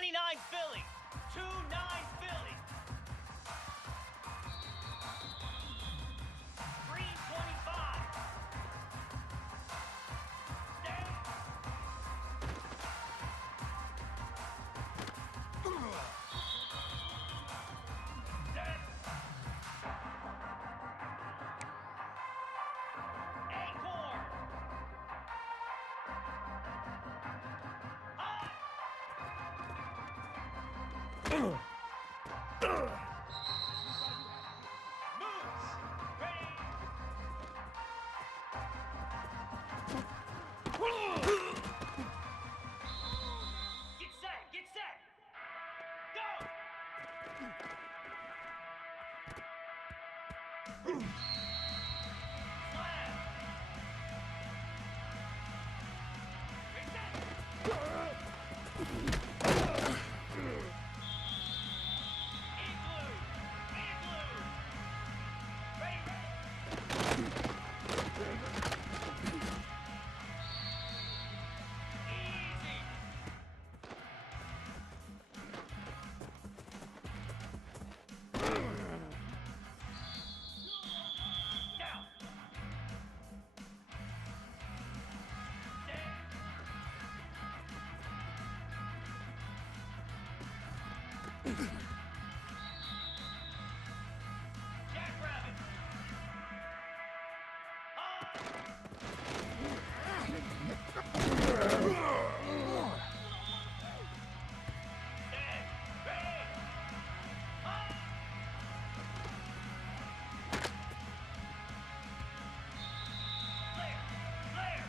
29 Philly. 2-9 Philly. 325. Stay. Set. Acorn. Hot. Moves. Ready. Get set. Get set. Go. Slam. Reset. Igloo. Igloo. Ready. Easy. Down. Stay. Jackrabbit. Hot. Stay. Ready. Hot. Flare.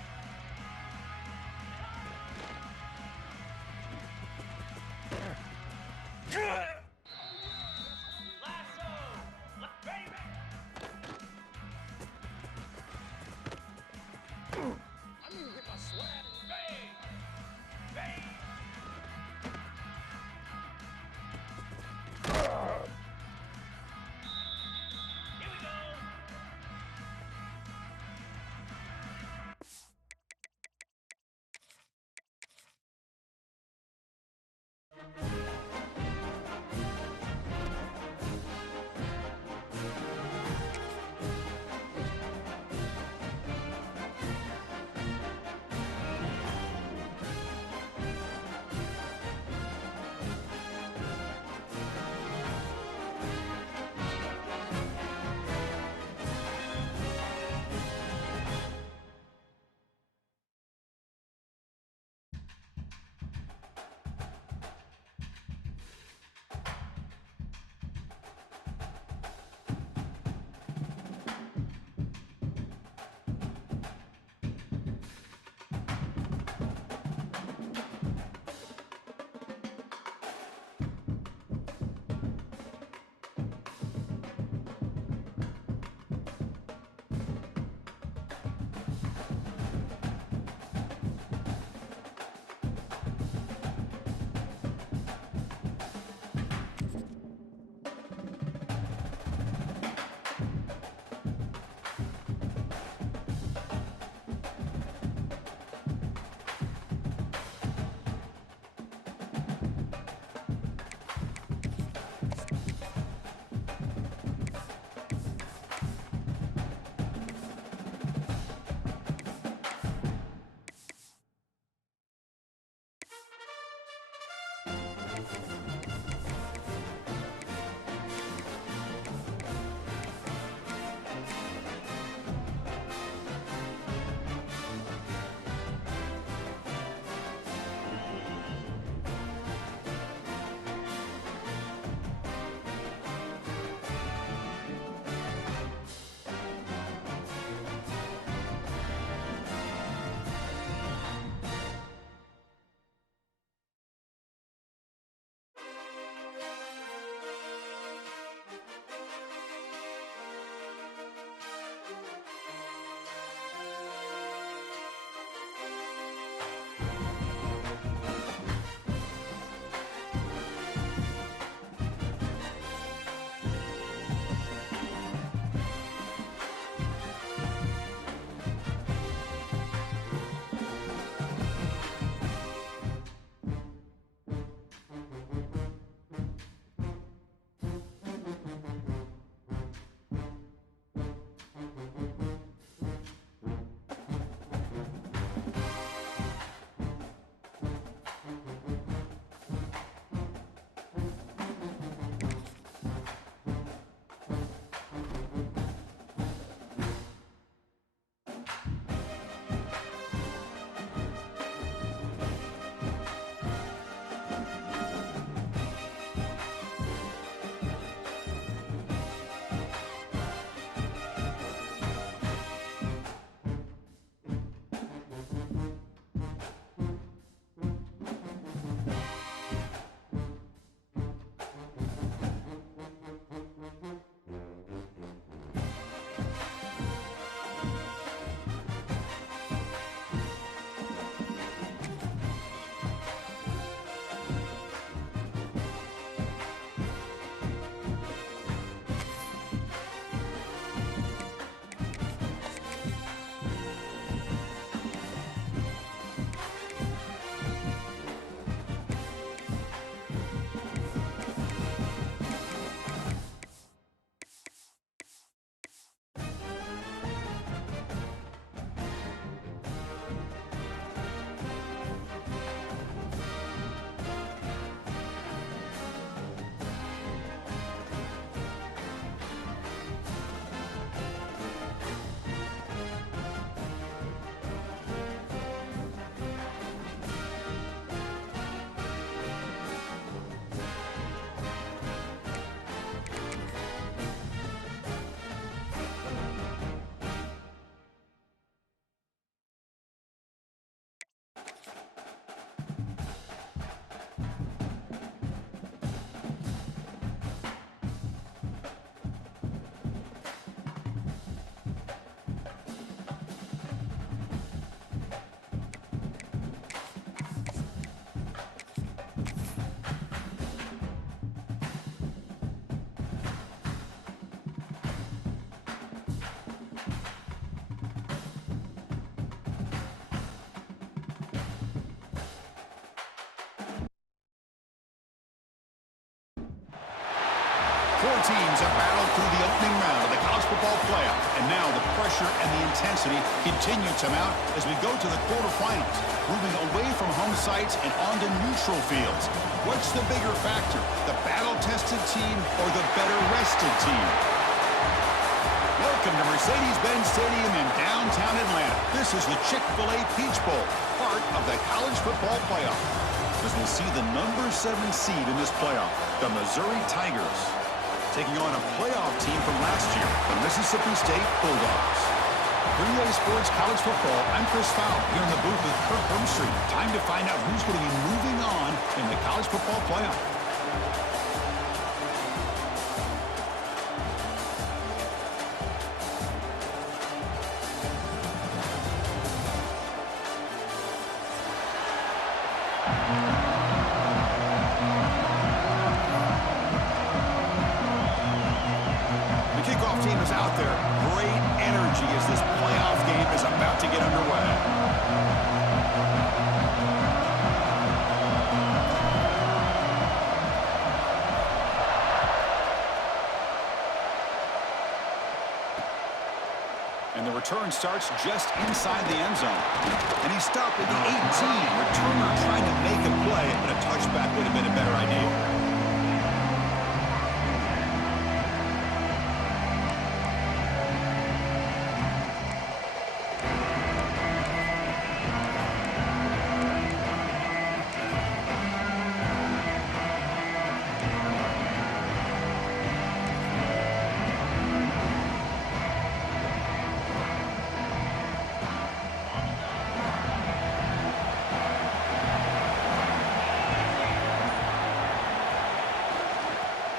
Flare. Four teams have battled through the opening round of the college football playoff, and now the pressure and the intensity continue to mount as we go to the quarterfinals, moving away from home sites and onto neutral fields. What's the bigger factor, the battle-tested team or the better-rested team? Welcome to Mercedes-Benz Stadium in downtown Atlanta. This is the Chick-fil-A Peach Bowl, part of the college football playoff. As we'll see the number 7 seed in this playoff, the Missouri Tigers, taking on a playoff team from last year, the Mississippi State Bulldogs. 3A Sports College Football, I'm Chris Fowler here in the booth with Kirk Hermstreet. Time to find out who's going to be moving on in the college football playoff. Team is out there. Great energy as this playoff game is about to get underway. And the return starts just inside the end zone. And he stopped at the 18. Returner trying to make a play, but a touchback would have been a better idea.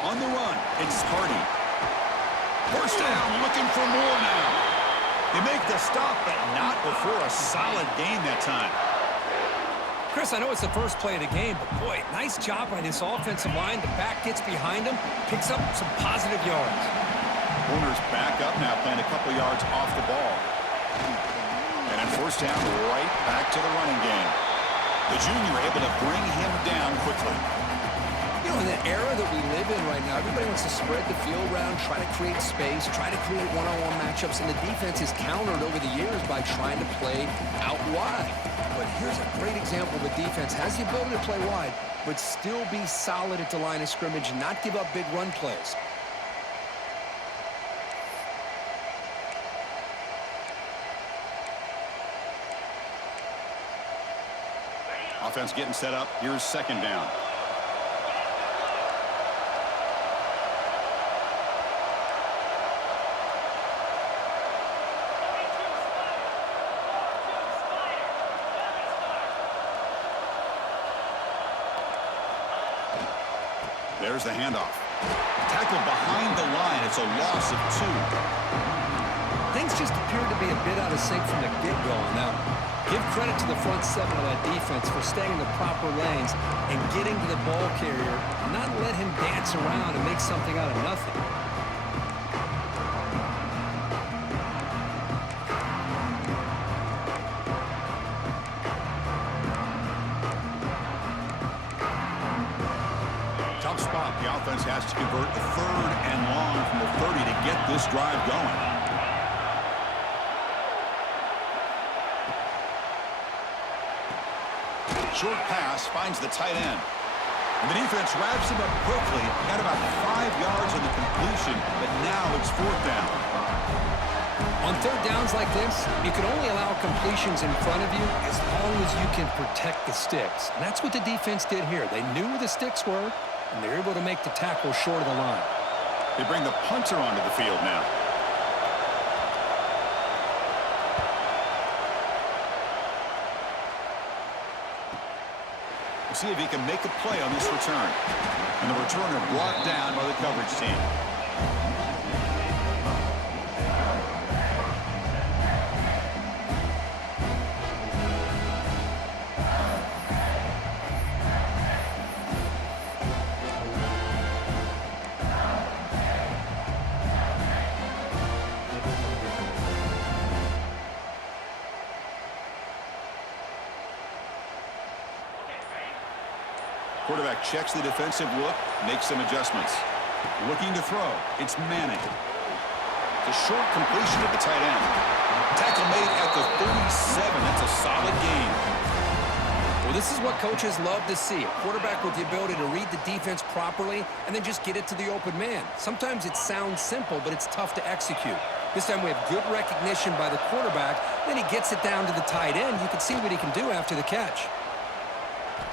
On the run, it's Hardy. First down, looking for more now. They make the stop, but not before a solid gain that time. Chris, I know it's the first play of the game, but boy, nice job by this offensive line. The back gets behind him, picks up some positive yards. Corner's back up now, playing a couple yards off the ball. And on first down, right back to the running game. The junior able to bring him down quickly. You know, in the era that we live in right now, everybody wants to spread the field around, try to create space, try to create one-on-one matchups, and the defense is countered over the years by trying to play out wide. But here's a great example. The defense has the ability to play wide, but still be solid at the line of scrimmage and not give up big run plays. Offense getting set up. Here's second down. There's the handoff. Tackled behind the line. It's a loss of 2. Things just appear to be a bit out of sync from the get-go on that one. Give credit to the front 7 of that defense for staying in the proper lanes and getting to the ball carrier, not let him dance around and make something out of nothing. Tough spot. The offense has to convert the 3rd and long from the 30 to get this drive going. Short pass finds the tight end. And the defense wraps him up quickly. Got about 5 yards on the completion, but now it's 4th down. On 3rd downs like this, you can only allow completions in front of you as long as you can protect the sticks. And that's what the defense did here. They knew where the sticks were, and they're able to make the tackle short of the line. They bring the punter onto the field now. We'll see if he can make a play on this return. And the returner brought down by the coverage team. Quarterback checks the defensive look, makes some adjustments. Looking to throw. It's Manning. The short completion of the tight end. Tackle made at the 37. That's a solid gain. Well, this is what coaches love to see. A quarterback with the ability to read the defense properly and then just get it to the open man. Sometimes it sounds simple, but it's tough to execute. This time we have good recognition by the quarterback. Then he gets it down to the tight end. You can see what he can do after the catch.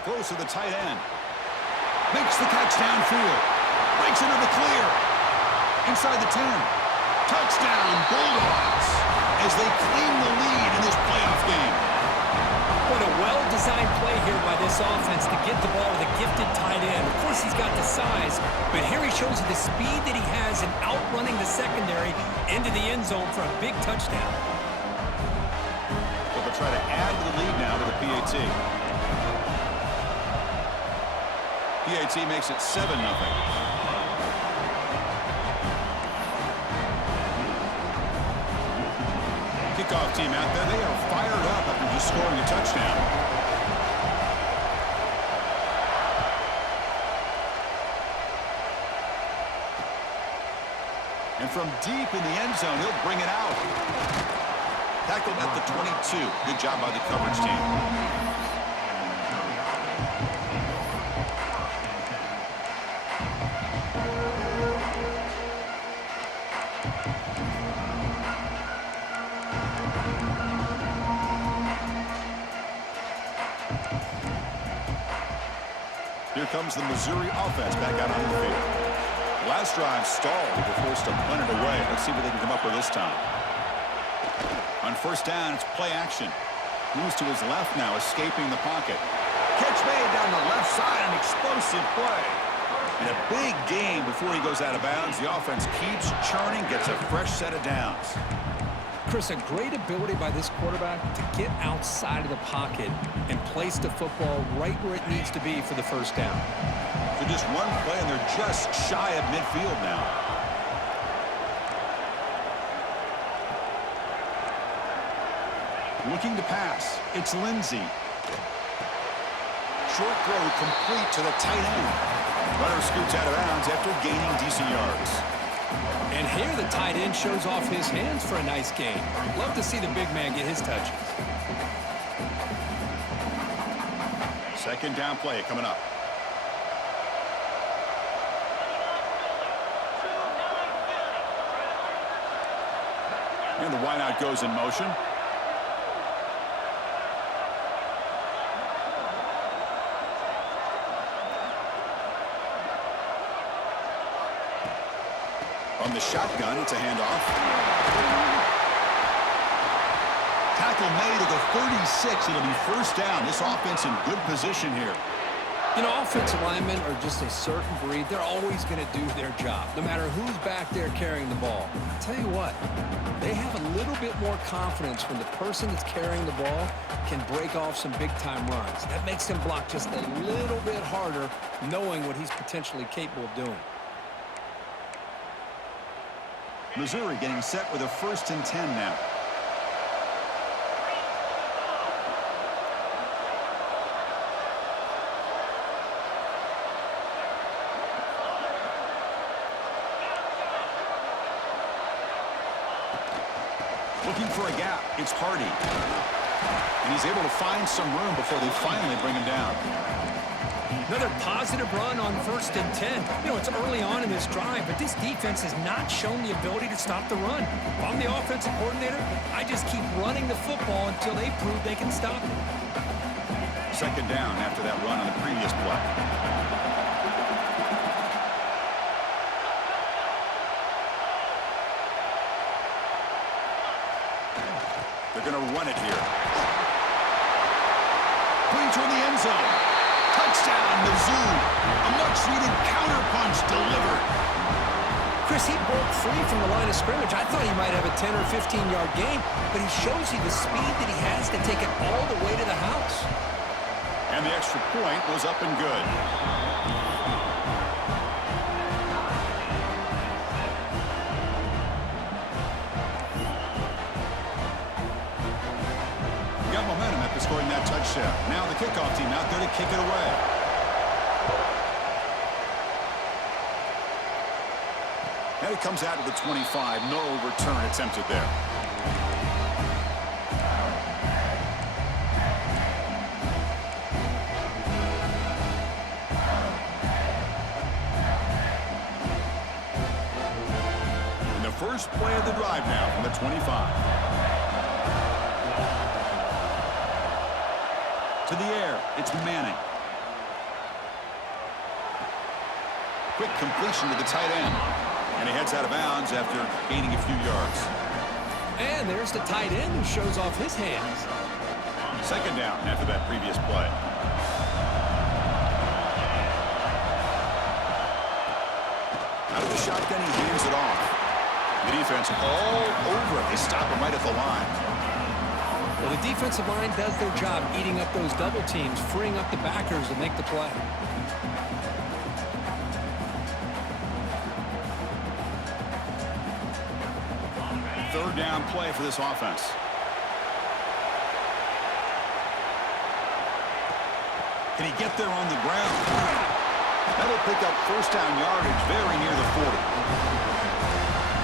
Close to the tight end. Makes the catch downfield. Breaks into the clear. Inside the 10. Touchdown, Bulldogs, as they claim the lead in this playoff game. What a well-designed play here by this offense to get the ball to the gifted tight end. Of course, he's got the size, but here he shows you the speed that he has in outrunning the secondary into the end zone for a big touchdown. So they'll try to add to the lead now to the PAT. PAT makes it 7-0. Kickoff team out there. They are fired up after just scoring a touchdown. And from deep in the end zone, he'll bring it out. Tackled at the 22. Good job by the coverage team. Here comes the Missouri offense back out on the field. Last drive stalled. They were forced to punt it away. Let's see what they can come up with this time. On first down, it's play action. Moves to his left now, escaping the pocket. Catch made down the left side, an explosive play. And a big gain before he goes out of bounds. The offense keeps churning, gets a fresh set of downs. Chris, a great ability by this quarterback to get outside of the pocket and place the football right where it needs to be for the first down. So just one play, and they're just shy of midfield now. Looking to pass. It's Lindsey. Short throw complete to the tight end. Runner scoots out of bounds after gaining decent yards. And here the tight end shows off his hands for a nice gain. Love to see the big man get his touches. Second down play coming up. And the wideout goes in motion. On the shotgun, it's a handoff. Tackle made at the 36. It'll be first down. This offense in good position here. You know, offensive linemen are just a certain breed. They're always going to do their job, no matter who's back there carrying the ball. I'll tell you what, they have a little bit more confidence when the person that's carrying the ball can break off some big-time runs. That makes them block just a little bit harder, knowing what he's potentially capable of doing. Missouri getting set with a 1st and 10 now. Looking for a gap. It's Hardy. And he's able to find some room before they finally bring him down. Another positive run on 1st and 10. You know, it's early on in this drive, but this defense has not shown the ability to stop the run. If I'm the offensive coordinator, I just keep running the football until they prove they can stop it. Second down after that run on the previous play. They're going to run it here. Putting toward the end zone. Touchdown, Mizzou. A much-needed counterpunch delivered. Chris, he broke free from the line of scrimmage. I thought he might have a 10 or 15-yard gain, but he shows you the speed that he has to take it all the way to the house. And the extra point was up and good. Got momentum after scoring that touchdown. Now the kickoff team out there to kick it away. And it comes out to the 25. No return attempted there. And the first play of the drive now from the 25. To the air, it's Manning. Quick completion to the tight end. And he heads out of bounds after gaining a few yards. And there's the tight end who shows off his hands. Second down after that previous play. Out of the shotgun, he hands it off. The defense all over it. They stop him right at the line. Well, the defensive line does their job eating up those double teams, freeing up the backers to make the play. Third down play for this offense. Can he get there on the ground? That'll pick up first down yardage very near the 40.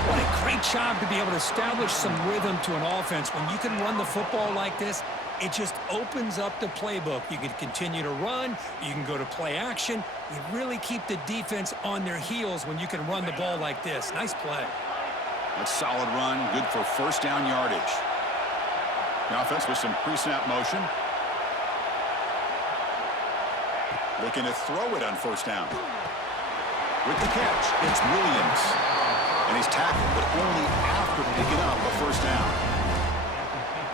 What a great job to be able to establish some rhythm to an offense. When you can run the football like this, it just opens up the playbook. You can continue to run. You can go to play action. You really keep the defense on their heels when you can run the ball like this. Nice play. A solid run, good for first down yardage. The offense with some pre-snap motion. Looking to throw it on first down. With the catch, it's Williams. And he's tackled, but only after picking up a first down.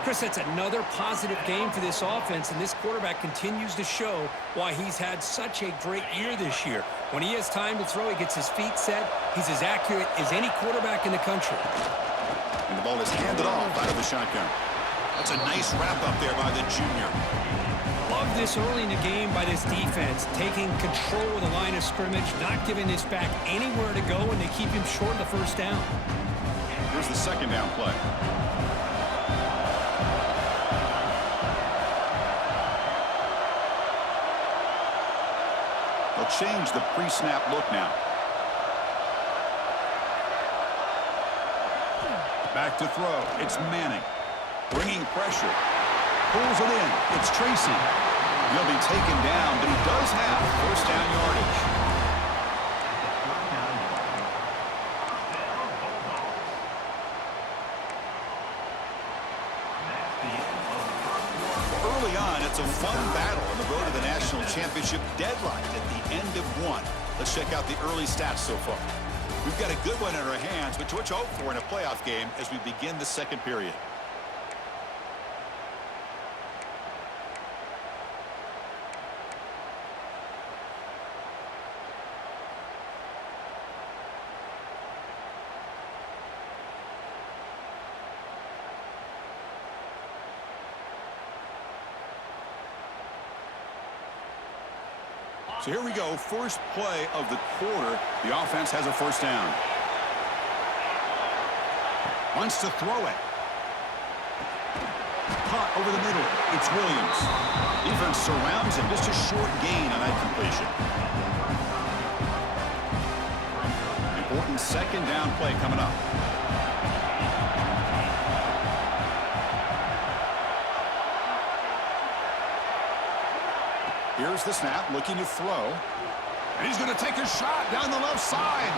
Chris, that's another positive game for this offense, and this quarterback continues to show why he's had such a great year this year. When he has time to throw, he gets his feet set. He's as accurate as any quarterback in the country. And the ball is handed off out of the shotgun. That's a nice wrap up there by the junior. Love this early in the game by this defense, taking control of the line of scrimmage, not giving this back anywhere to go, and they keep him short of the first down. Here's the second down play. They'll change the pre-snap look now. Back to throw. It's Manning. Bringing pressure. Pulls it in. It's Tracy. He'll be taken down, but he does have first down yardage. Early on, it's a fun battle on the road to the national championship deadline at the end of one. Let's check out the early stats so far. We've got a good one in our hands, but what you hope for in a playoff game as we begin the second period. So here we go, first play of the quarter. The offense has a first down. Wants to throw it. Caught over the middle. It's Williams. Defense surrounds him. Just a short gain on that completion. Important second down play coming up. Here's the snap, looking to throw. And he's going to take a shot down the left side.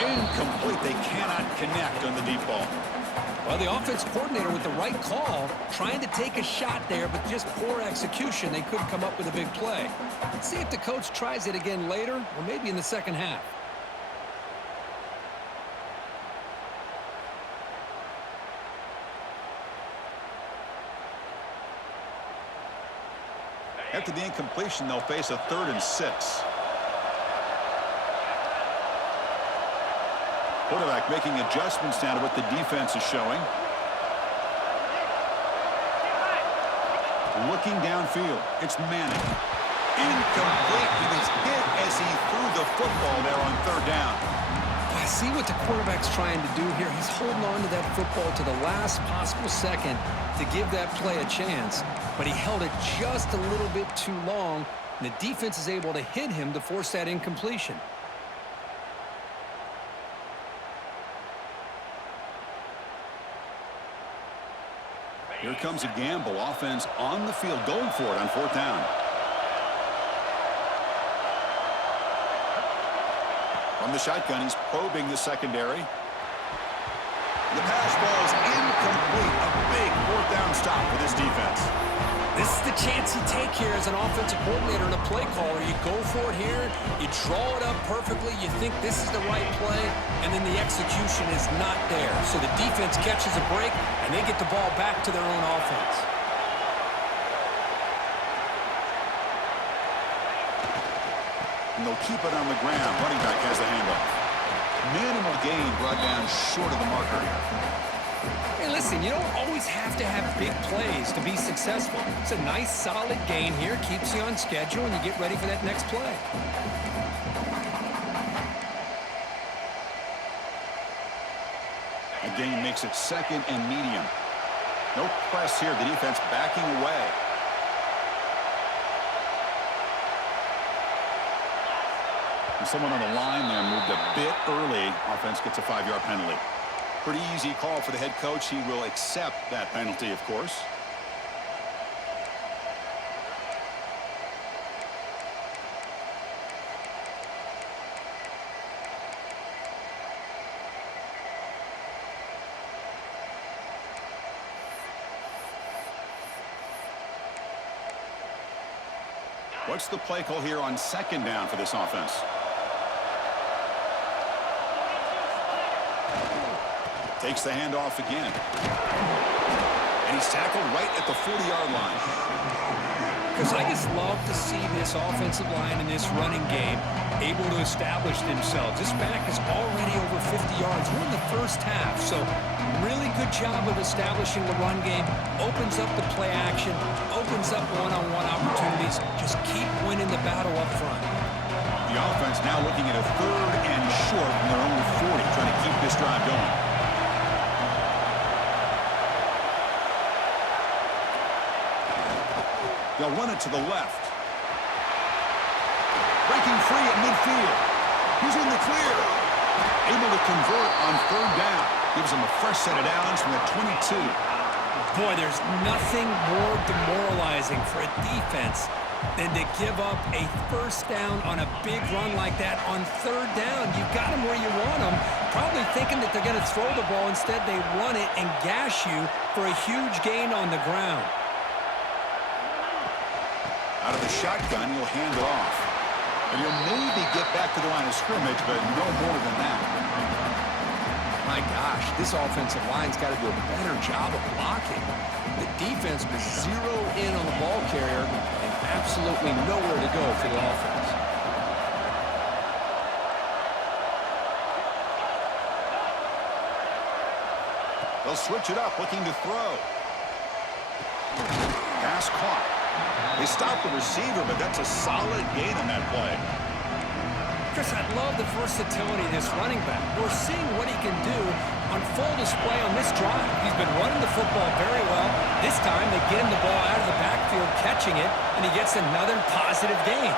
Incomplete. They cannot connect on the deep ball. Well, the offense coordinator with the right call, trying to take a shot there, but just poor execution. They couldn't come up with a big play. Let's see if the coach tries it again later, or maybe in the second half. After the incompletion, they'll face a 3rd and 6. Quarterback making adjustments now to what the defense is showing. Looking downfield. It's Manning. Incomplete. He was hit as he threw the football there on 3rd down. I see what the quarterback's trying to do here. He's holding on to that football to the last possible second to give that play a chance. But he held it just a little bit too long, and the defense is able to hit him to force that incompletion. Here comes a gamble. Offense on the field going for it on 4th down. From the shotgun, he's probing the secondary. The pass ball is incomplete. A big 4th down stop for this defense. This is the chance you take here as an offensive coordinator and a play caller. You go for it here, you draw it up perfectly, you think this is the right play, and then the execution is not there. So the defense catches a break, and they get the ball back to their own offense. And they'll keep it on the ground. Running back has the handoff. Minimal gain brought down short of the marker here. Hey, listen, you don't always have to have big plays to be successful. It's a nice, solid gain here. Keeps you on schedule, and you get ready for that next play. A gain makes it 2nd and medium. No press here. The defense backing away. And someone on the line there moved a bit early. Offense gets a 5-yard penalty. Pretty easy call for the head coach. He will accept that penalty, of course. What's the play call here on 2nd down for this offense? Takes the handoff again. And he's tackled right at the 40-yard line. Because I just love to see this offensive line in this running game able to establish themselves. This back is already over 50 yards. We're in the first half, so really good job of establishing the run game. Opens up the play action, opens up one-on-one opportunities. Just keep winning the battle up front. The offense now looking at a 3rd and short from their own 40, trying to keep this drive going. They'll run it to the left. Breaking free at midfield. He's in the clear. Able to convert on 3rd down. Gives him a fresh set of downs from the 22. Boy, there's nothing more demoralizing for a defense than to give up a 1st down on a big run like that on 3rd down. You've got them where you want them, probably thinking that they're going to throw the ball. Instead, they run it and gash you for a huge gain on the ground. Out of the shotgun, he'll hand it off. And he'll maybe get back to the line of scrimmage, but no more than that. My gosh, this offensive line's got to do a better job of blocking. The defense was zero in on the ball carrier and absolutely nowhere to go for the offense. They'll switch it up, looking to throw. Pass caught. They stop the receiver, but that's a solid gain on that play. Chris, I love the versatility of this running back. We're seeing what he can do on full display on this drive. He's been running the football very well. This time, they get him the ball out of the backfield, catching it, and he gets another positive gain.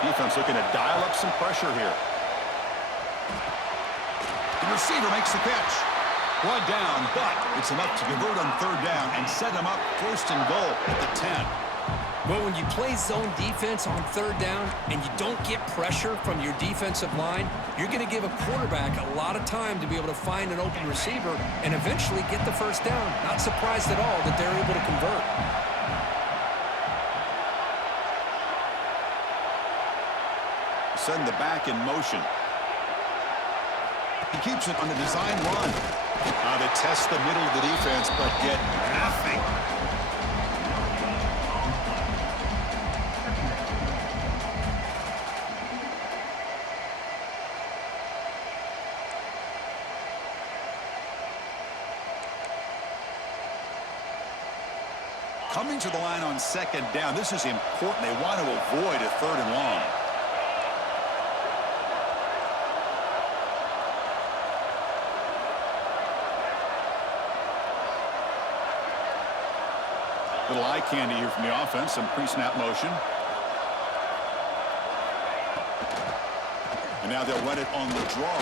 Defense looking to dial up some pressure here. The receiver makes the catch. Brought down, but it's enough to convert on 3rd down and set him up 1st and goal at the 10. Well, when you play zone defense on 3rd down and you don't get pressure from your defensive line, you're going to give a quarterback a lot of time to be able to find an open receiver and eventually get the 1st down. Not surprised at all that they're able to convert. Send the back in motion. He keeps it on the design run. They test the middle of the defense, but get nothing. Coming to the line on 2nd down. This is important. They want to avoid a 3rd and long. Little eye candy here from the offense, some pre-snap motion. And now they'll run it on the draw.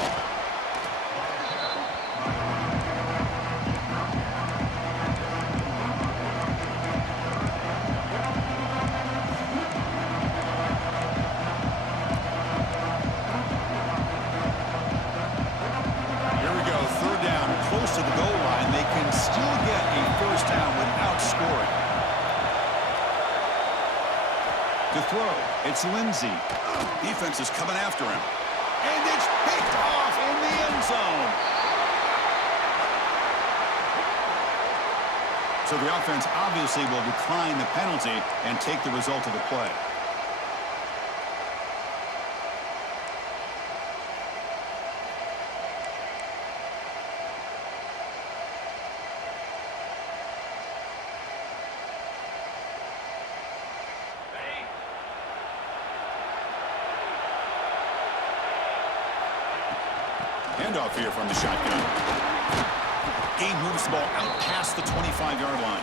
To throw, it's Lindsey. Defense is coming after him. And it's picked off in the end zone. So the offense obviously will decline the penalty and take the result of the play. Handoff here from the shotgun. Game moves the ball out past the 25-yard line.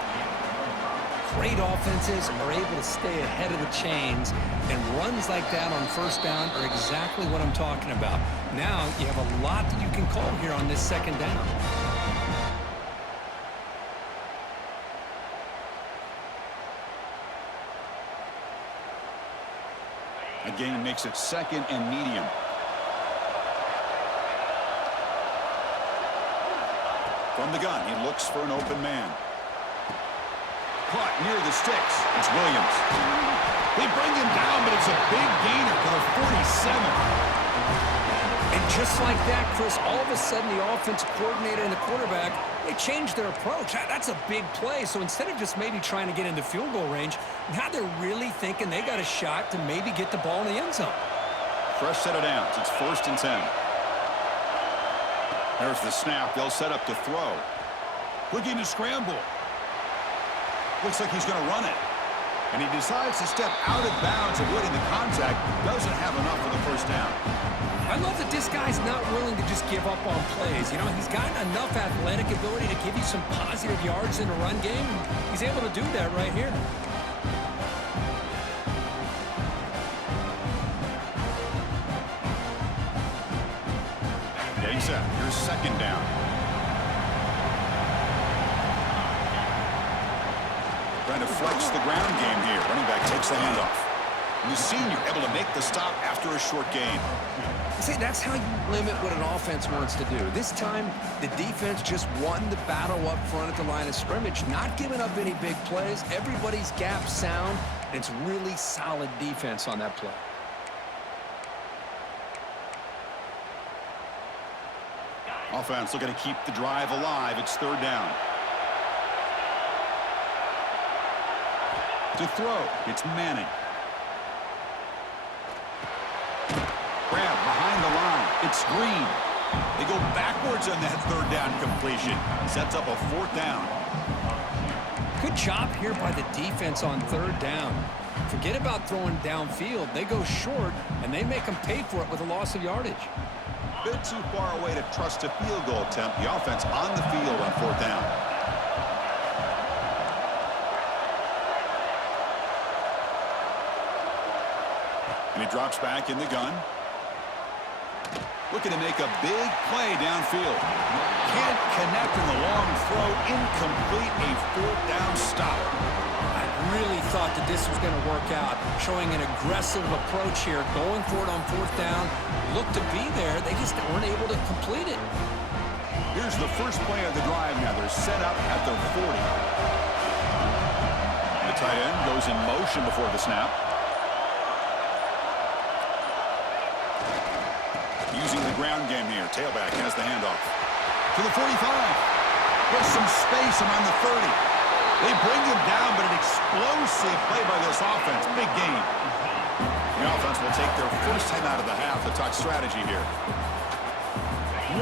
Great offenses are able to stay ahead of the chains, and runs like that on first down are exactly what I'm talking about. Now you have a lot that you can call here on this second down. Again, makes it second and medium. From the gun, he looks for an open man. Caught near the sticks. It's Williams. They bring him down, but it's a big gainer for the 47. And just like that, Chris, all of a sudden the offensive coordinator and the quarterback, they changed their approach. That's a big play. So instead of just maybe trying to get into field goal range, now they're really thinking they got a shot to maybe get the ball in the end zone. Fresh set of downs. It's 1st and 10. There's the snap. They'll set up to throw. Looking to scramble. Looks like he's going to run it. And he decides to step out of bounds, avoiding the contact. Doesn't have enough for the first down. I love that this guy's not willing to just give up on plays. You know, he's got enough athletic ability to give you some positive yards in a run game. He's able to do that right here. Getting set. Here's second down. Trying to flex the ground game here. Running back takes the handoff. And the senior able to make the stop after a short gain. See, that's how you limit what an offense wants to do. This time, the defense just won the battle up front at the line of scrimmage, not giving up any big plays. Everybody's gap sound, and it's really solid defense on that play. Offense looking to keep the drive alive. It's third down. To throw, it's Manning. Grab behind the line. It's Green. They go backwards on that third down completion. Sets up a 4th down. Good job here by the defense on third down. Forget about throwing downfield. They go short, and they make them pay for it with a loss of yardage. Bit too far away to trust a field goal attempt. The offense on the field on 4th down. And he drops back in the gun. Looking to make a big play downfield. Can't connect in the long throw. Incomplete. A 4th down stop. I really thought that this was going to work out, showing an aggressive approach here, going for it on 4th down. Looked to be there. They just weren't able to complete it. Here's the first play of the drive now. They're set up at the 40. The tight end goes in motion before the snap. Using the ground game here. Tailback has the handoff. To the 45. There's some space around the 30. They bring him down, but an explosive play by this offense. Big gain. The offense will take their first time out of the half to talk strategy here.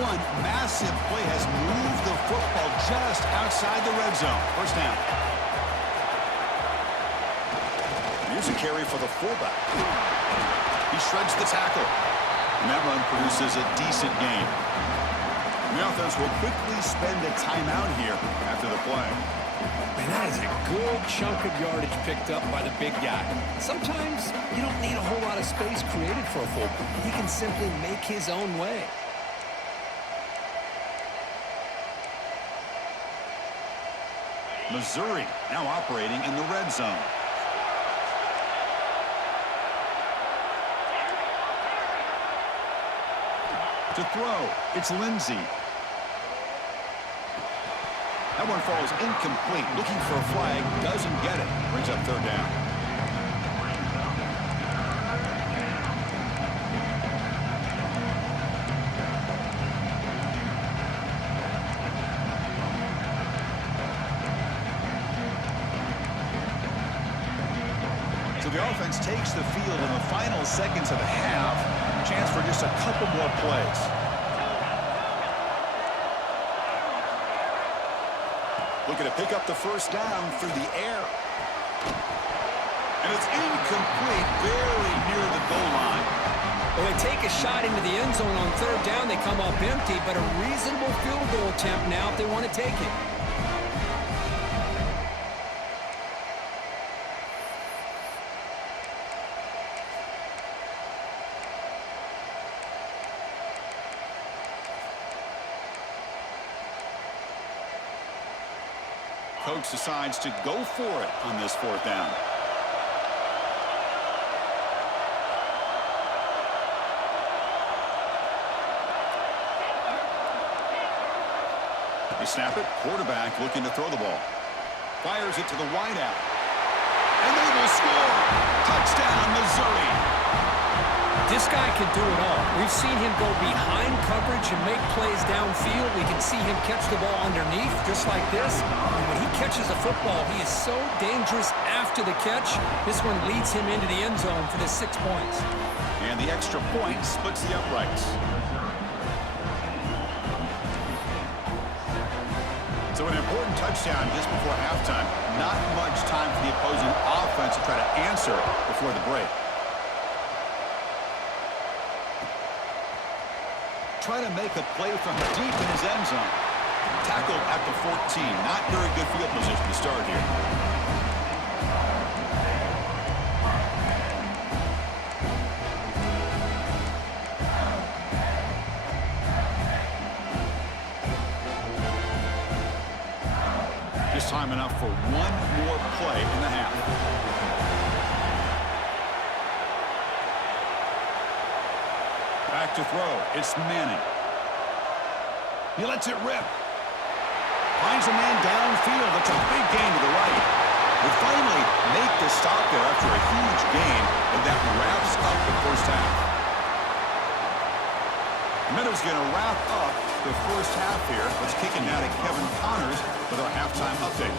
One massive play has moved the football just outside the red zone. First down. Here's a carry for the fullback. He shreds the tackle. And that run produces a decent gain. The offense will quickly spend a timeout here after the play. Man, that is a good chunk of yardage picked up by the big guy. Sometimes you don't need a whole lot of space created for a fullback. He can simply make his own way. Missouri now operating in the red zone. To throw, it's Lindsey. That one falls incomplete. Looking for a flag, doesn't get it. Brings up third down. So the offense takes the field in the final seconds of the half. Chance for just a couple more plays. Looking to pick up the first down through the air. And it's incomplete, very near the goal line. Well, they take a shot into the end zone on third down. They come up empty, but a reasonable field goal attempt now if they want to take it. Coach decides to go for it on this fourth down. They snap it. Quarterback looking to throw the ball. Fires it to the wideout. And they will score. Touchdown, Missouri. This guy can do it all. We've seen him go behind coverage and make plays downfield. We can see him catch the ball underneath, just like this. And when he catches a football, he is so dangerous after the catch. This one leads him into the end zone for the 6 points. And the extra point splits the uprights. So an important touchdown just before halftime. Not much time for the opposing offense to try to answer before the break. Trying to make a play from deep in his end zone. Tackled at the 14. Not very good field position to start here. Just time enough for one more play in the half. Back to throw. It's Manning. He lets it rip. Finds a man downfield. That's a big gain to the right. They finally make the stop there after a huge gain, and that wraps up the first half. Meadows going to wrap up the first half here. Let's kick it now to Kevin Connors with our halftime update.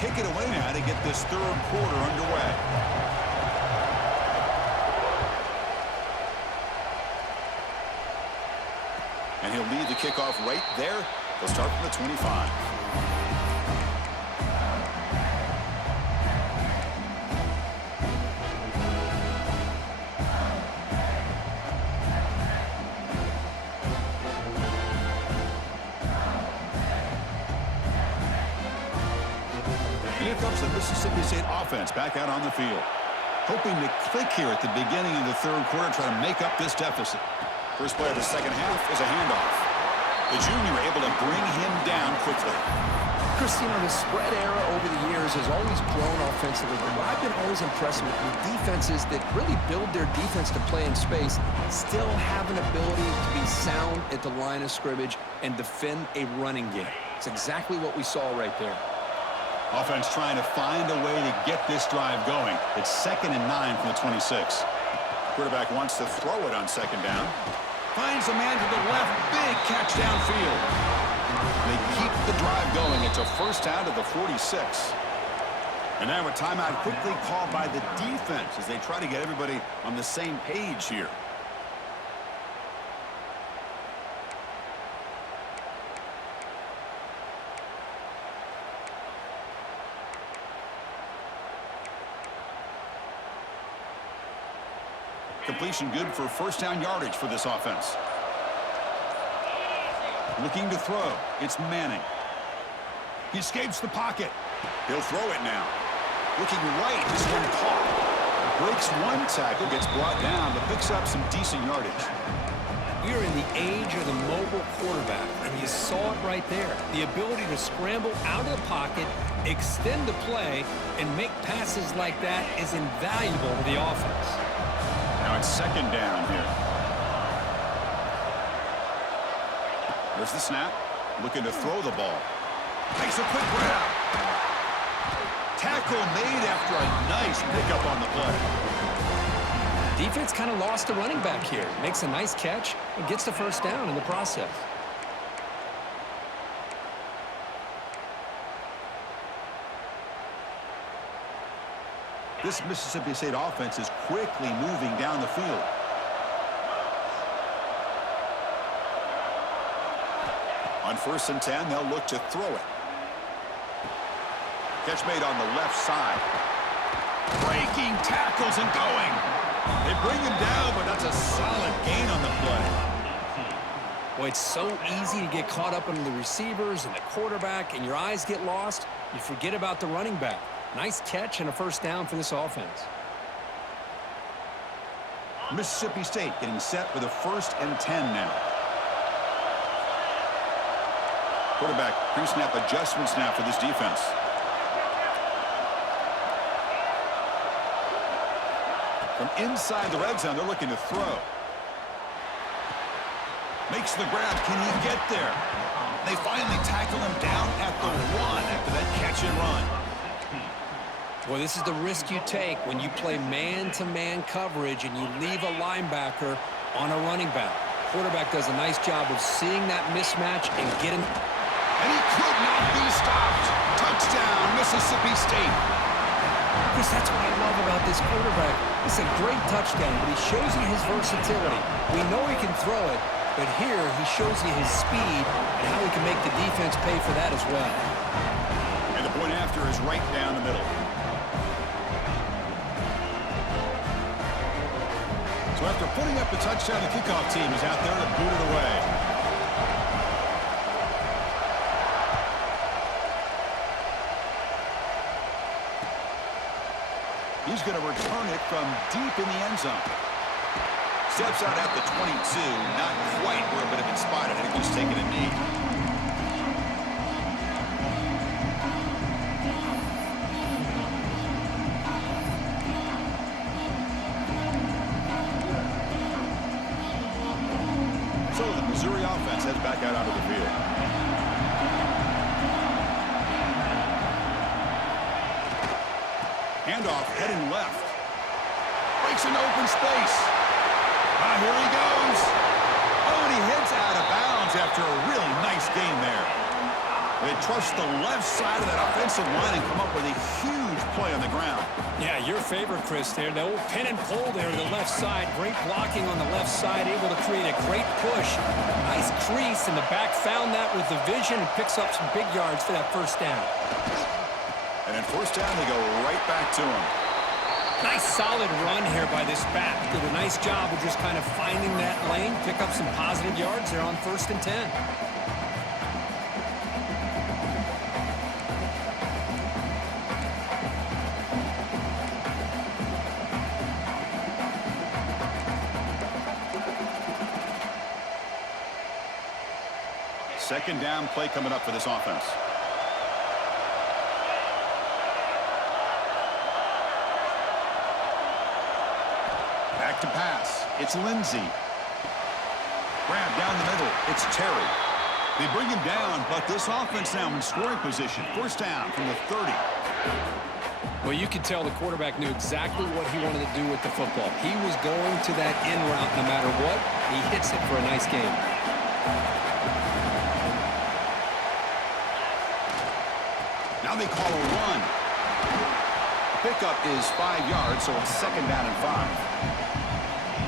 Kick it away now to get this third quarter underway. And he'll lead the kickoff right there. They'll start from the 25. Here comes the Mississippi State offense back out on the field. Hoping to click here at the beginning of the third quarter, trying to make up this deficit. First play of the second half is a handoff. The junior able to bring him down quickly. Christine, the spread era over the years has always grown offensively, but I've been always impressed with defenses that really build their defense to play in space, still have an ability to be sound at the line of scrimmage and defend a running game. It's exactly what we saw right there. Offense trying to find a way to get this drive going. It's 2nd and 9 from the 26. Quarterback wants to throw it on second down. Finds a man to the left. Big catch downfield. They keep the drive going. It's a first down to the 46. And now a timeout quickly called by the defense as they try to get everybody on the same page here. Completion good for first down yardage for this offense. Looking to throw. It's Manning. He escapes the pocket. He'll throw it now. Looking right. This one caught. Breaks one tackle, gets brought down, but picks up some decent yardage. We're in the age of the mobile quarterback, and you saw it right there. The ability to scramble out of the pocket, extend the play, and make passes like that is invaluable to the offense. Now it's second down here. There's the snap. Looking to throw the ball. Makes a quick grab. Tackle made after a nice pickup on the play. Defense kind of lost the running back here. Makes a nice catch and gets the first down in the process. This Mississippi State offense is quickly moving down the field. On 1st and 10, they'll look to throw it. Catch made on the left side. Breaking tackles and going. They bring him down, but that's a solid gain on the play. Boy, it's so easy to get caught up in the receivers and the quarterback, and your eyes get lost. You forget about the running back. Nice catch and a first down for this offense. Mississippi State getting set with a 1st and 10 now. Quarterback pre-snap adjustments now for this defense. From inside the red zone, they're looking to throw. Makes the grab. Can he get there? They finally tackle him down at the 1 after that catch and run. Boy, this is the risk you take when you play man-to-man coverage and you leave a linebacker on a running back. Quarterback does a nice job of seeing that mismatch and getting... And he could not be stopped. Touchdown, Mississippi State. Chris, that's what I love about this quarterback. It's a great touchdown, but he shows you his versatility. We know he can throw it, but here he shows you his speed and how he can make the defense pay for that as well. And the point after is right down the middle. So after putting up the touchdown, the kickoff team is out there to boot it away. He's going to return it from deep in the end zone. Steps out at the 22. Not quite where it would have been spotted. I think he's taking a knee. So the Missouri offense heads back out onto the field. Handoff heading left. Breaks an open space. Here he goes. Oh, and he hits out of bounds after a really nice game there. They trust the left side of that offensive line and come up with a huge play on the ground. Yeah, your favorite, Chris, there. The old pin and pull there to the left side. Great blocking on the left side, able to create a great push. Nice crease, and the back found that with the vision and picks up some big yards for that first down. And then 1st down, they go right back to him. Nice solid run here by this back. Did a nice job of just kind of finding that lane, pick up some positive yards there on 1st and 10. Second down play coming up for this offense. Back to pass. It's Lindsey. Grab down the middle. It's Terry. They bring him down, but this offense now in scoring position. 1st down from the 30. Well, you could tell the quarterback knew exactly what he wanted to do with the football. He was going to that in route no matter what. He hits it for a nice game. Now they call a run. Pickup is 5 yards, so it's 2nd down and 5.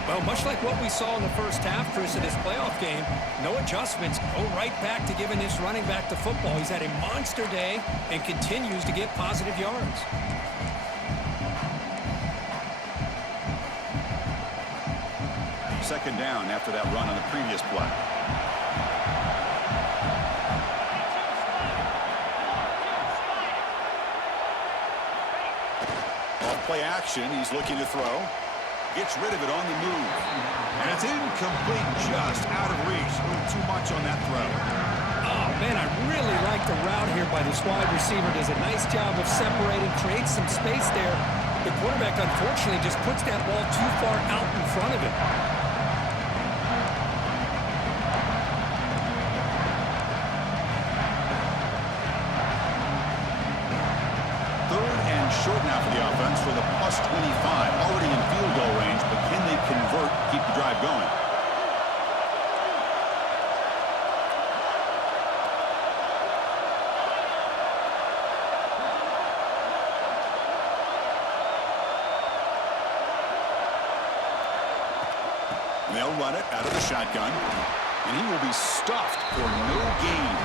Well, much like what we saw in the first half, Chris, in this playoff game, no adjustments. Go right back to giving this running back the football. He's had a monster day and continues to get positive yards. Second down after that run on the previous play. Off play action, he's looking to throw. Gets rid of it on the move. And it's incomplete, just out of reach. A little too much on that throw. Oh, man, I really like the route here by this wide receiver. Does a nice job of separating, creates some space there. The quarterback, unfortunately, just puts that ball too far out in front of it. Third and short now for the offense for the +25. Already in field goal range, but can they They'll run it out of the shotgun, and he will be stuffed for no gain.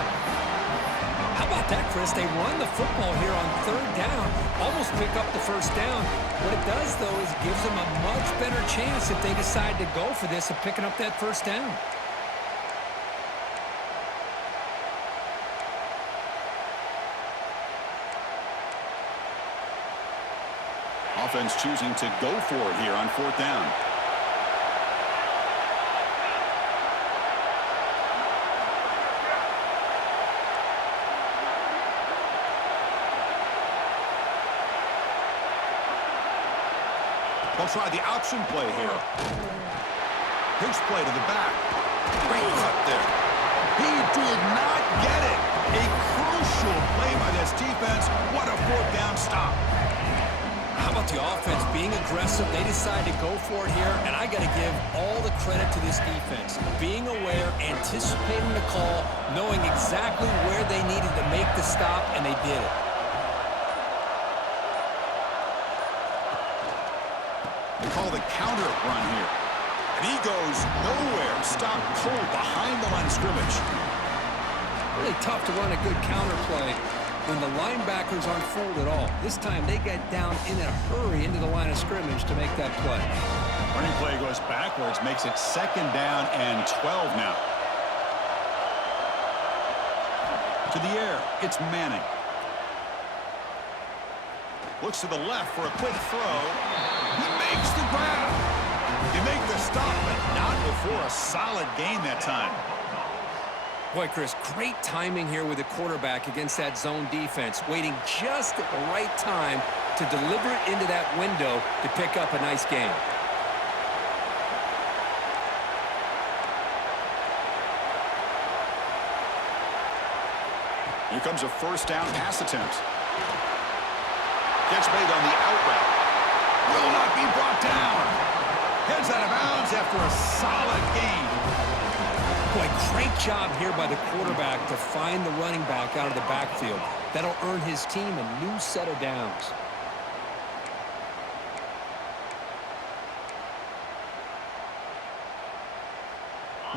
How about that, Chris? They run the football here on 3rd down, almost pick up the 1st down. What it does, though, is it gives them a much better chance if they decide to go for this of picking up that 1st down. Offense choosing to go for it here on 4th down. They'll try the option play here. Pitch play to the back. Great cut there. He did not get it. A crucial play by this defense. What a 4th down stop. How about the offense being aggressive? They decide to go for it here, and I got to give all the credit to this defense. Being aware, anticipating the call, knowing exactly where they needed to make the stop, and they did it. They call the counter run here. And he goes nowhere. Stopped cold behind the line of scrimmage. Really tough to run a good counter play when the linebackers aren't fooled at all. This time they get down in a hurry into the line of scrimmage to make that play. Running play goes backwards, makes it 2nd down and 12 now. To the air, it's Manning. Looks to the left for a quick throw. He makes the grab. You make the stop, but not before a solid gain that time. Boy, Chris, great timing here with the quarterback against that zone defense, waiting just at the right time to deliver it into that window to pick up a nice gain. Here comes a 1st down pass attempt. Gets made on the out route. Will not be brought down. Heads out of bounds after a solid gain. Boy, great job here by the quarterback to find the running back out of the backfield. That'll earn his team a new set of downs.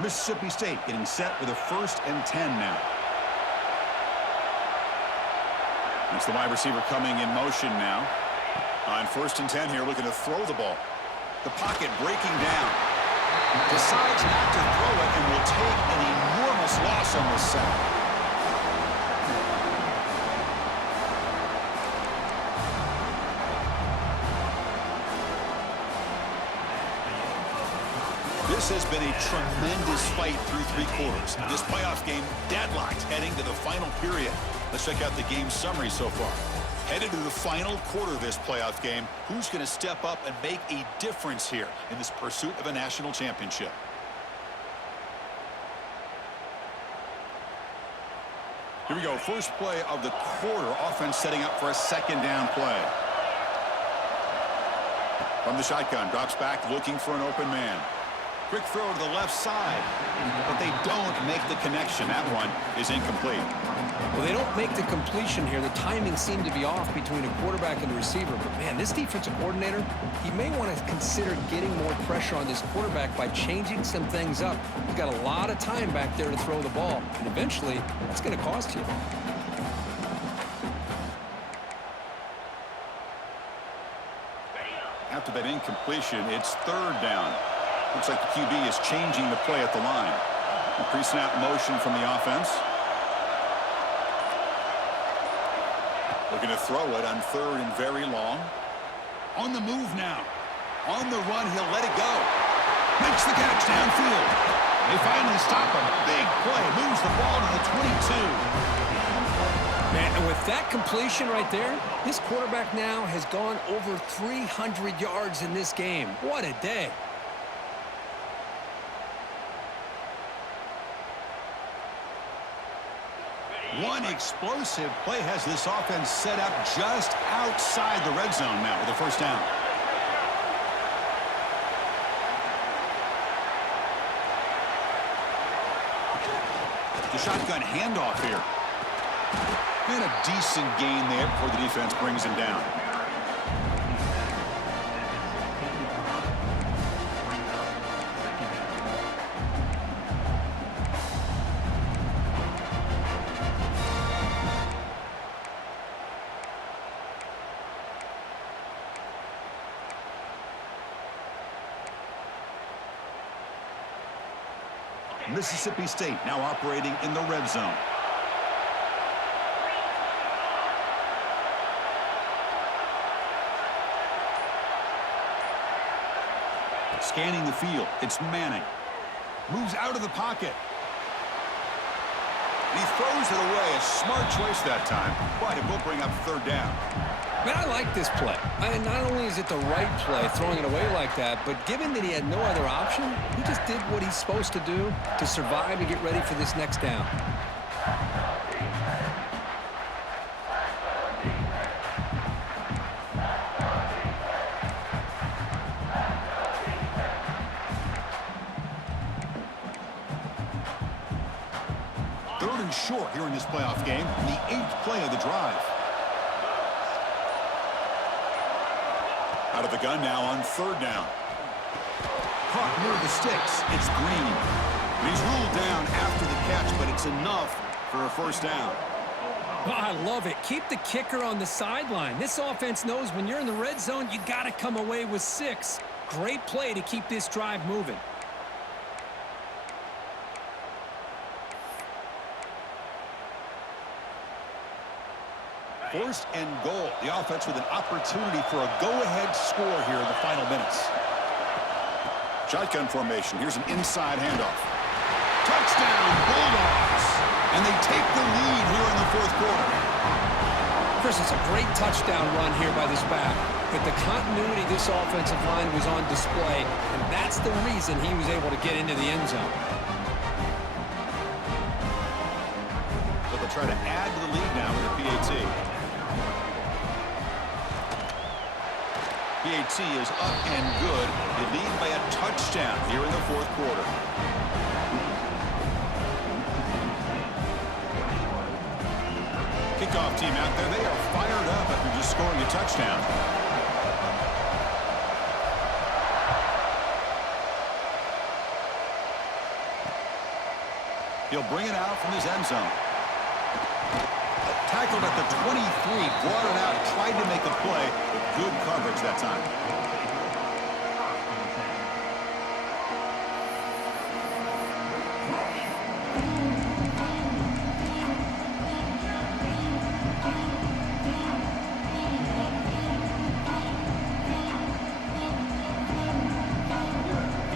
Mississippi State getting set with a 1st and 10 now. It's the wide receiver coming in motion now. On 1st and 10 here, looking to throw the ball. The pocket breaking down. Decides not to throw it and will take an enormous loss on this sack. This has been a tremendous fight through 3 quarters. This playoff game deadlocked heading to the final period. Let's check out the game summary so far. Headed to the final quarter of this playoff game, who's going to step up and make a difference here in this pursuit of a national championship? Here we go, first play of the quarter. Offense setting up for a 2nd down play. From the shotgun, drops back looking for an open man. Quick throw to the left side, but they don't make the connection. That one is incomplete. Well, they don't make the completion here. The timing seemed to be off between a quarterback and the receiver. But, man, this defensive coordinator, he may want to consider getting more pressure on this quarterback by changing some things up. He's got a lot of time back there to throw the ball, and eventually that's going to cost you. After that incompletion, it's 3rd down. Looks like the QB is changing the play at the line. A pre-snap motion from the offense. Looking to throw it on 3rd and very long. On the move now. On the run, he'll let it go. Makes the catch downfield. They finally stop him. Big play. Moves the ball to the 22. Man, and with that completion right there, this quarterback now has gone over 300 yards in this game. What a day. One explosive play has this offense set up just outside the red zone now with a 1st down. The shotgun handoff here. And a decent gain there before the defense brings him down. Mississippi State now operating in the red zone. Scanning the field, it's Manning. Moves out of the pocket. And he throws it away. A smart choice that time, but it will bring up third down. Man, I like this play. Not only is it the right play, throwing it away like that, but given that he had no other option, he just did what he's supposed to do to survive and get ready for this next down. Third and short here in this playoff game, the 8th play of the drive. Out of the gun now on third down. Caught near the sticks. It's Green. And he's ruled down after the catch, but it's enough for a first down. Oh, I love it. Keep the kicker on the sideline. This offense knows when you're in the red zone, you got to come away with 6. Great play to keep this drive moving. First and goal. The offense with an opportunity for a go-ahead score here in the final minutes. Shotgun formation. Here's an inside handoff. Touchdown, Bulldogs! And they take the lead here in the fourth quarter. Chris, it's a great touchdown run here by this back. But the continuity of this offensive line was on display, and that's the reason he was able to get into the end zone. So they'll try to add to the lead now with the PAT. PAT is up and good. They lead by a touchdown here in the fourth quarter. Kickoff team out there. They are fired up after just scoring a touchdown. He'll bring it out from his end zone. Tackled at the 23, brought it out, tried to make a play, with good coverage that time.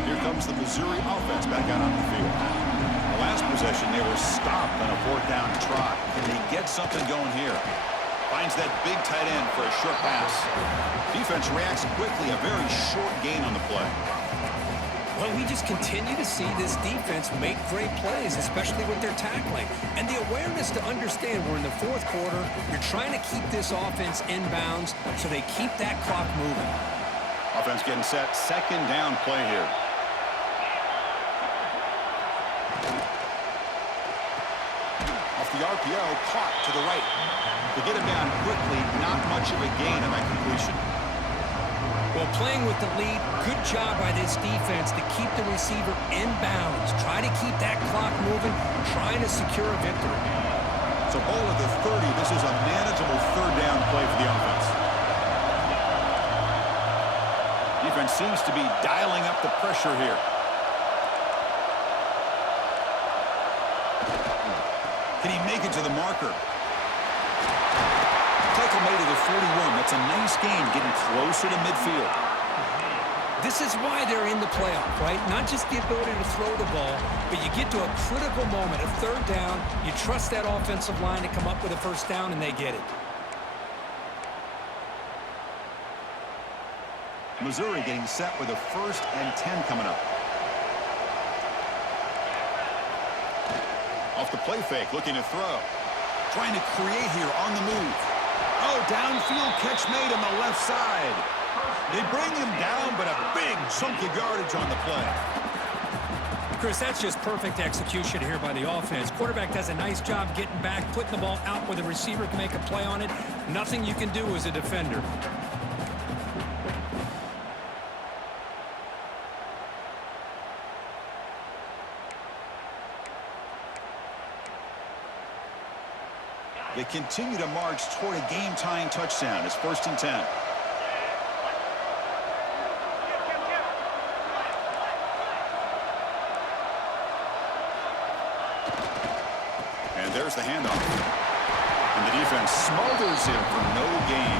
Here comes the Missouri offense back out on the field. Last possession, they were stopped on a fourth down try. Can they get something going here? Finds that big tight end for a short pass. Defense reacts quickly, a very short gain on the play. Well, we just continue to see this defense make great plays, especially with their tackling. And the awareness to understand we're in the fourth quarter, you're trying to keep this offense in bounds so they keep that clock moving. Offense getting set, second down play here. The RPO caught to the right. To get him down quickly, not much of a gain on that completion. Well, playing with the lead, good job by this defense to keep the receiver in bounds. Try to keep that clock moving, trying to secure a victory. So ball at the 30, this is a manageable third down play for the offense. Defense seems to be dialing up the pressure here. Can he make it to the marker? Tackle made to the 41. That's a nice gain, getting closer to midfield. This is why they're in the playoff, right? Not just the ability to throw the ball, but you get to a critical moment, a third down, you trust that offensive line to come up with a first down, and they get it. Missouri getting set with a 1st and 10 coming up. Off the play fake, looking to throw. Trying to create here on the move. Oh, downfield catch made on the left side. They bring him down, but a big chunk of yardage on the play. Chris, that's just perfect execution here by the offense. Quarterback does a nice job getting back, putting the ball out where the receiver can make a play on it. Nothing you can do as a defender. They continue to march toward a game-tying touchdown. It's 1st and 10. There's the handoff. And the defense smothers him for no gain.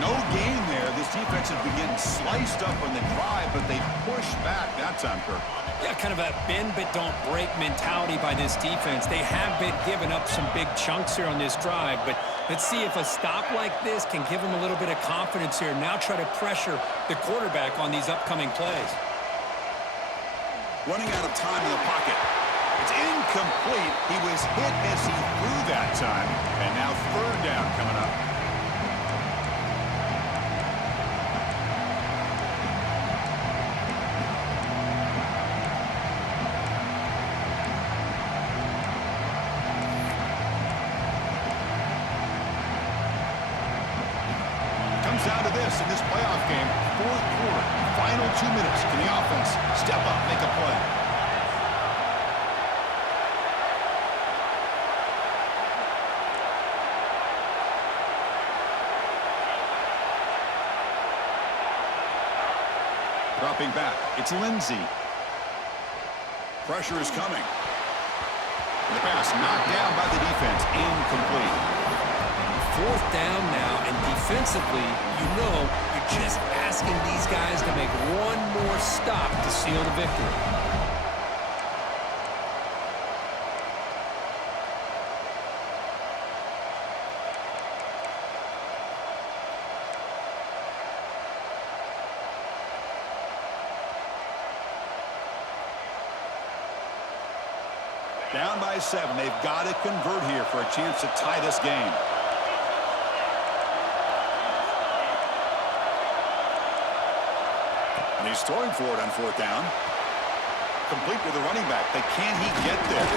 No gain there. This defense has been getting sliced up on the drive, but they push back that time, Kirk. Yeah, kind of a bend but don't break mentality by this defense. They have been giving up some big chunks here on this drive, but let's see if a stop like this can give them a little bit of confidence here. Now try to pressure the quarterback on these upcoming plays. Running out of time in the pocket. It's incomplete. He was hit as he threw that time, and now third down coming up. Down to this in this playoff game, fourth quarter, final 2 minutes. Can the offense step up, make a play? Dropping back, it's Lindsey. Pressure is coming. The pass knocked down by the defense, incomplete. Fourth down now, and defensively, you know you're just asking these guys to make one more stop to seal the victory. Down by 7. They've got to convert here for a chance to tie this game. And he's throwing for it on fourth down. Complete with the running back. But can he get there?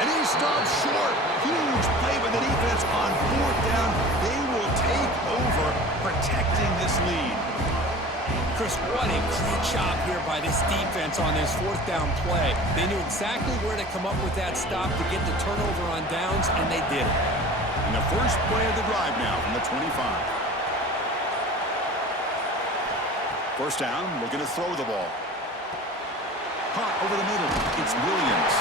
And he stops short. Huge play by the defense on fourth down. They will take over protecting this lead. Chris, what a great job here by this defense on this fourth down play. They knew exactly where to come up with that stop to get the turnover on downs, and they did it. And the first play of the drive now from the 25. First down, looking to throw the ball. Caught over the middle. It's Williams.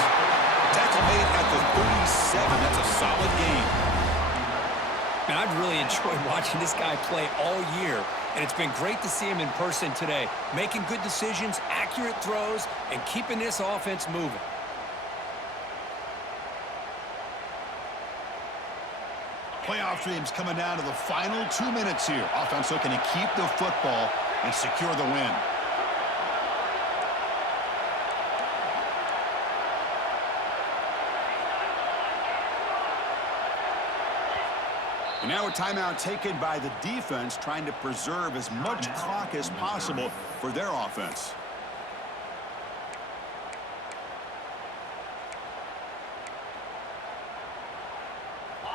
Tackle made at the 37. That's a solid game. Man, I've really enjoyed watching this guy play all year, and it's been great to see him in person today, making good decisions, accurate throws, and keeping this offense moving. Playoff dreams coming down to the final 2 minutes here. Offense looking to keep the football and secure the win. And now a timeout taken by the defense, trying to preserve as much clock as possible for their offense.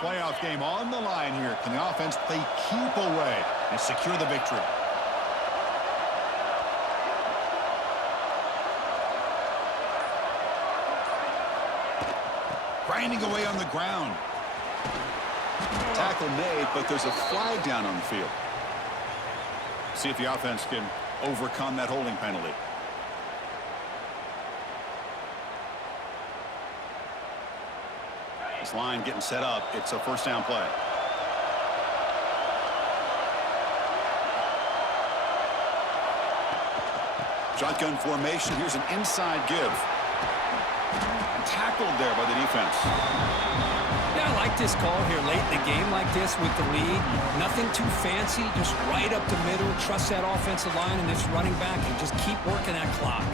Playoff game on the line here. Can the offense play keep away and secure the victory? Grinding away on the ground. Tackle made, but there's a flag down on the field. See if the offense can overcome that holding penalty. This line getting set up. It's a first down play. Shotgun formation. Here's an inside give. Tackled there by the defense. Yeah, I like this call here late in the game like this with the lead. Nothing too fancy, just right up the middle. Trust that offensive line and this running back and just keep working that clock.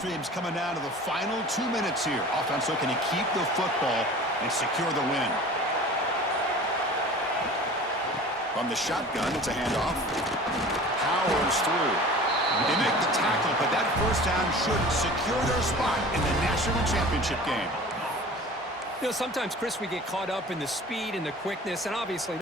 Dreams coming down to the final 2 minutes here. Offense looking to keep the football and secure the win. From the shotgun, it's a handoff. Powers through. They make the tackle, but that first down should secure their spot in the national championship game. You know, sometimes, Chris, we get caught up in the speed and the quickness, and obviously